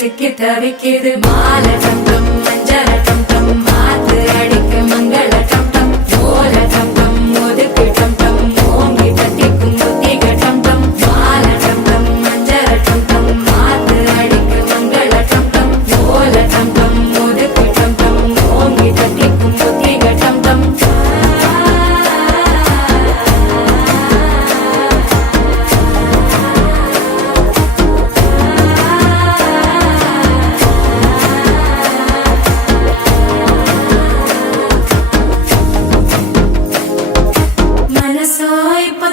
சிக்கி தவிக்குது மால டம் டம் மஞ்சள டம் டம் மாத்து அடிக்கு மங்கள டம் டம் ஓல டம் டம் ஒதுக்கு டம் டம் ஓங்கி தட்டிக்கும் புத்திக டம் டம் மால டம் டம் மஞ்சள டம் டம் மாத்து அடிக்கு மங்கள டம் டம் ஓல டம் டம் ஒதுக்கு டம் டம் ஓங்கி தட்டிக்கும் புத்திக டம் டம்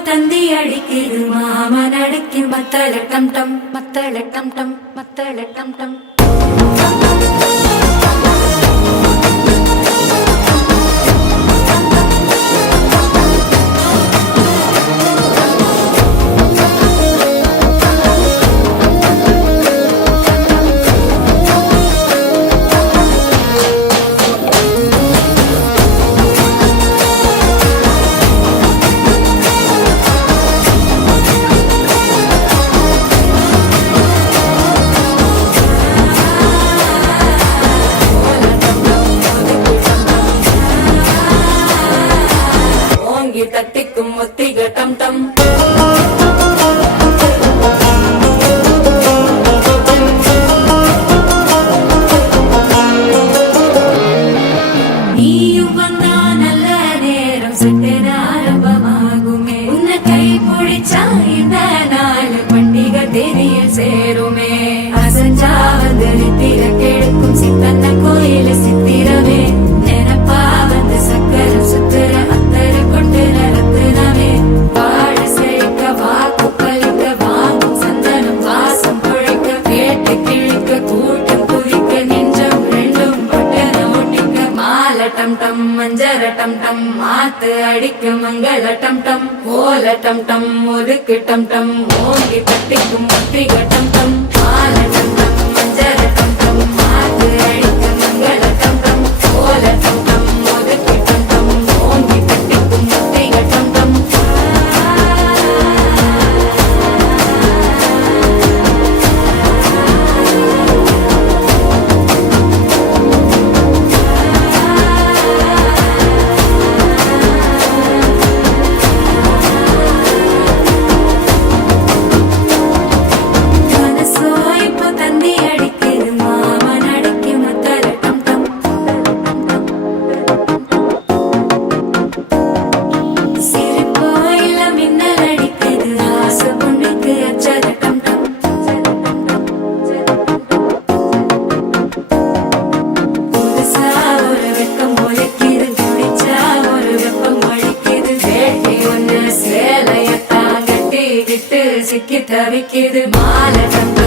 தந்தி அடிக்குது மாமன் அடிக்கு மத்தள டம் டம் மத்தள டம் டம் மத்தள டம் டம் தட்டிக்கும் ஒத்திக டம் டம் நீயும் வந்தா நல்ல நேரம் சட்டென ஆரம்பமாகுமே உன்னை கை பிடிச்சா இந்த நாள் பண்டிகை தேனியில் சேருமே அசஞ்சா வந்து நித்திர கெடுக்கும் சித்தன்ன கோயில சித்திரமே நினைப்பா வந்து சக்கர சுத்துற அத்தரு கொண்டு நடத்துனவே வாழ செழிக்க வாக்கு பலிக்க வாங்கும் சந்தனம் வாசம் பொழைக்க கேட்டு கிழிக்க கூட்டம் குவிக்க நெஞ்சம் ரெண்டும் பட்டன ஒட்டிக்க மால டம் டம் மஞ்சர டம் டம் மாத்து அடிக்க மங்கள டம் டம் ஓல டம் டம் ஒதுக்கு டம் டம் ஓங்கி தட்டிக்கும் ஒத்திக டம் டம் மால டம் டம் மஞ்சர டம் டம் மாத்து அடிக்க மங்கள டம் டம் ஓல டம் டம் ஒதுக்கு டம் டம் ஓங்கி தட்டிக்கும் ஒத்திக டம் டம் சிக்கி தவிக்குது மால டம் டம்